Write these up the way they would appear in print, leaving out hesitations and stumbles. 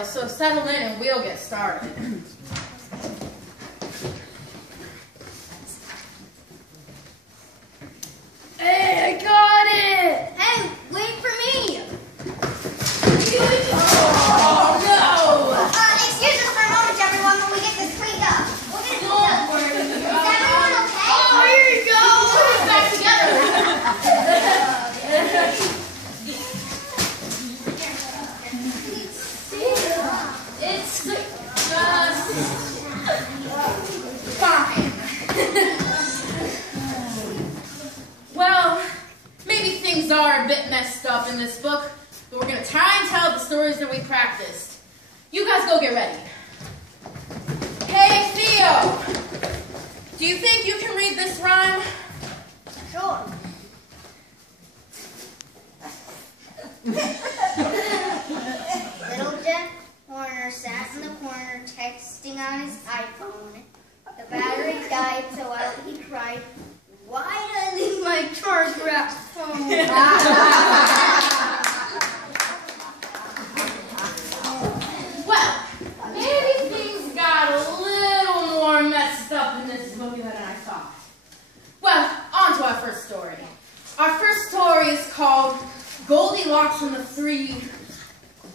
while, so settle in and we'll get started. Hey, I got it! Hey, wait for me! Oh, no! Excuse us for a moment, everyone, when we get this cleaned up. We'll get it cleaned up. Is everyone okay? Oh, here you go! Put us back together. It's just fine. Well, maybe things are a bit messed up in this book, but we're going to try and tell the stories that we practiced. You guys go get ready. Hey, Theo! Do you think you can read this rhyme? Sure. Little Jack Horner sat in the corner texting on his iPhone. The battery died, so out he cried, "Why did I leave my charger at home?" Well, maybe things got a little more messed up in this book than I thought. Well, on to our first story. Our first story is called Goldilocks and the Three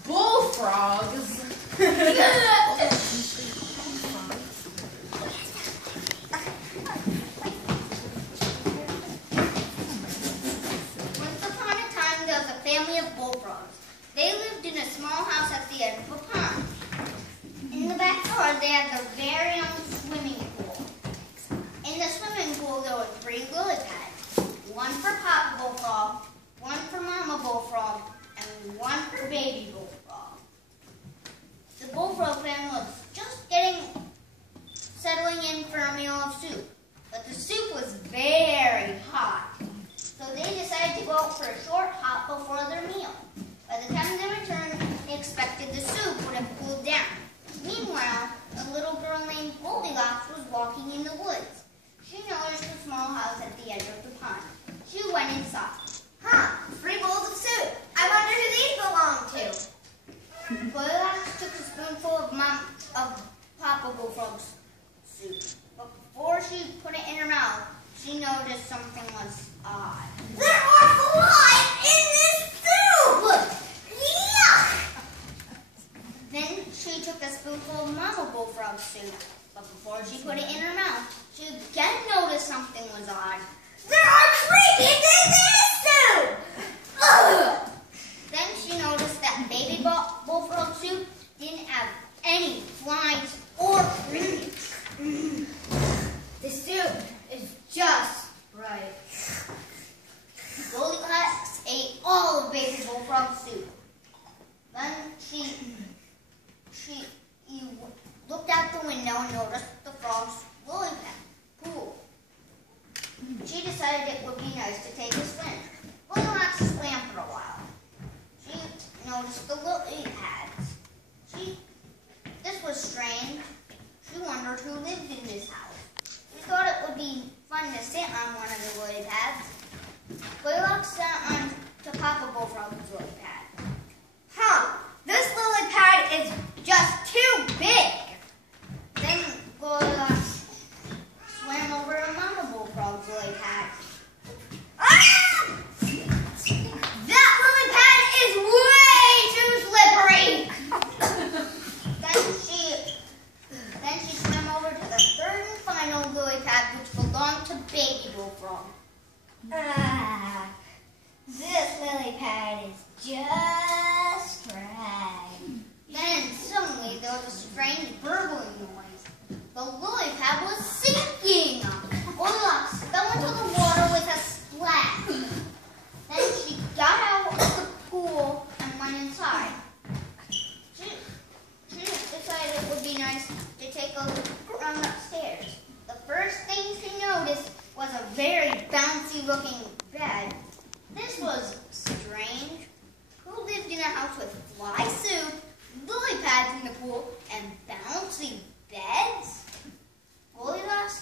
Bullfrogs. Once upon a time, there was a family of bullfrogs. They lived in a small house at the edge of a pond. In the backyard, they had their very own swimming pool. In the swimming pool, there were 3 lily pads. One for Papa Bullfrog, one for Mama Bullfrog, and one for Baby Bullfrog. The bullfrog family was just settling in for a meal of soup. But the soup was very hot. So they decided to go out for a short hop before their meal. By the time they returned, they expected the soup would have cooled down. Meanwhile, a little girl named Goldilocks was walking in the woods. She noticed a small house at the edge of the pond. She went inside. Huh, 3 bowls of soup. I wonder who these belong to. Goldilocks took a spoonful of Papa Bullfrog's soup. But before she put it in her mouth, she noticed something was odd. There are flies in this soup! Yuck! Then she took a spoonful of Mama Bullfrog's soup. But before she put it in her mouth, she again noticed something was odd. There are crickets in this soup! Ugh! Then she noticed that Baby Bullfrog soup didn't have any flies or crickets. The soup is just right. Goldilocks ate all of Baby Bullfrog's soup. Then she looked out the window and noticed the frog's lily pad pool. She decided it would be nice to take a swim. Goldilocks swam for a while. She noticed the lily pads. This was strange. She wondered who lived in this house. She thought it would be fun to sit on one of the lily pads. Goldilocks sat on to Papa Bullfrog's lily pad. Huh, this lily pad is just too big. Then Goldilocks swam over to Mama Bullfrog's lily pad. Ah! That lily pad is way too slippery. Then she swam over to the third and final lily pad, which belonged to Baby Bullfrog. Ah, this lily pad is just right. Then suddenly there was a strange burbling noise. The lily pad was sinking. Goldilocks fell into the water with a splash. Then she got out of the pool and went inside. She decided it would be nice to take a look around upstairs. The first thing she noticed was a very bouncy-looking bed. This was strange. Who lived in a house with fly soup, lily pads in the pool, and bouncy beds? Goldilocks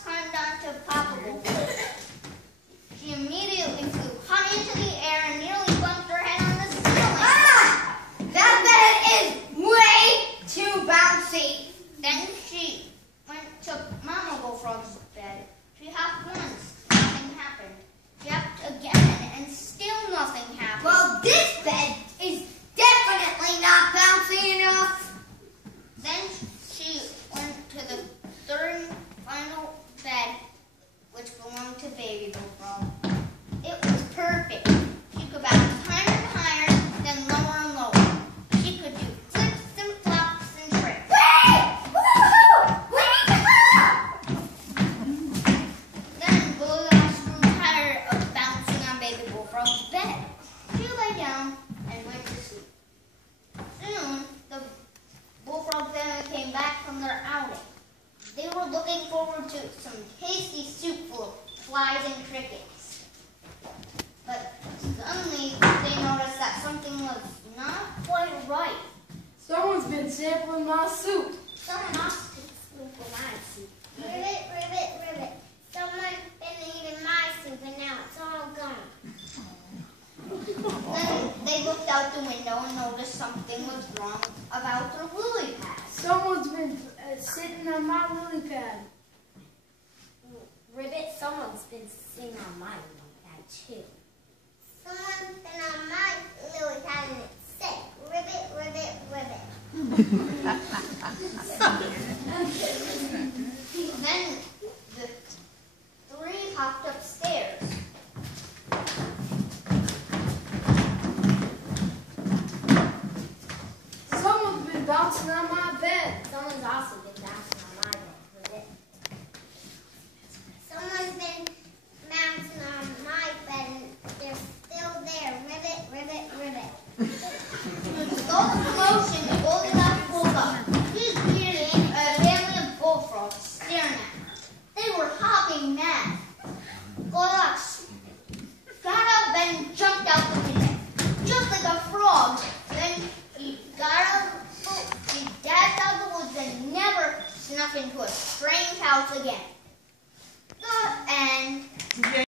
bed. She lay down and went to sleep. Soon, the Bullfrog family came back from their outing. They were looking forward to some tasty soup full of flies and crickets. But suddenly, they noticed that something was not quite right. Someone's been sampling my soup. Someone else took the soup of my soup. Ribbit, ribbit, ribbit. Someone's been eating my soup and now it's all gone. Then they looked out the window and noticed something was wrong about their lily pad. Someone's been sitting on my lily pad. Ribbit, someone's been sitting on my lily pad too. Someone's been on my lily pad and it's sick. Ribbit, ribbit, ribbit. Then the three hopped upstairs. Someone's been bouncing on my bed. Someone's also been bouncing on my bed. Ribbit. Someone's been bouncing on my bed and they're still there. Ribbit, ribbit, ribbit. With all the commotion, the Goldilocks pulled up. She's greeted a family of bullfrogs staring at her. They were hopping mad. Goldilocks got up and jumped out the window, just like a frog. Then he dashed out the woods and never snuck into a strange house again. The end.